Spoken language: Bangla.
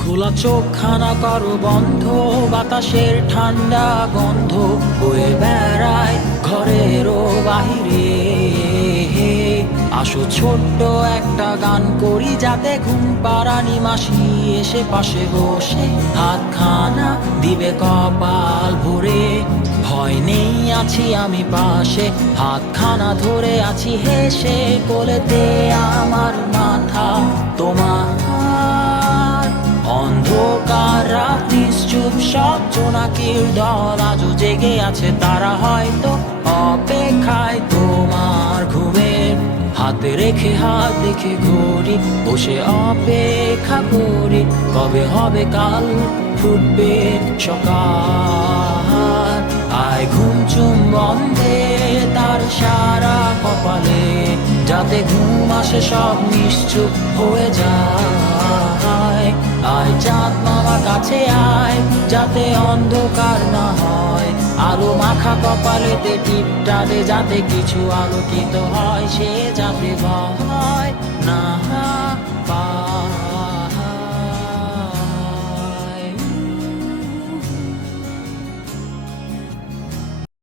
খোলা চোখখানা করো বন্ধ, বাতাসের ঠান্ডা গন্ধ বয়ে বেড়ায় ঘরেরও বাহিরে। আসো ছোট্ট একটা গান করি, যাতে ঘুম পাড়ানি মাসি এসে পাশে বসে হাতখানা দিবে কপাল ভরে। ভয় নেই, আছি আমি পাশে, হাতখানা ধরে আছি হেসে, কোলেতে আমার মাথা তোমার। অন্ধকার রাত্রি চুপ, সব জোনাকির দল আজও জেগে আছে, তারা হয়তো অপেক্ষায় তোমার ঘুমের। হাতে রেখে হাত দেখে ঘড়ি, বসে অপেক্ষা করি, কবে হবে কাল, ফুটবে সকাল। আয় ঘুম চুম বন্ধে তার সারা কপালে, যাতে ঘুম আসে সব নিশ্চুপ হয়ে যায়। আয় চাঁদ মামা কাছে আয়, যাতে অন্ধকার না হয়, আলো মাখা কপালেতে টিপটা দে, যাতে কিছু আলোকিত হয়, সে যাতে ভয় না পায়।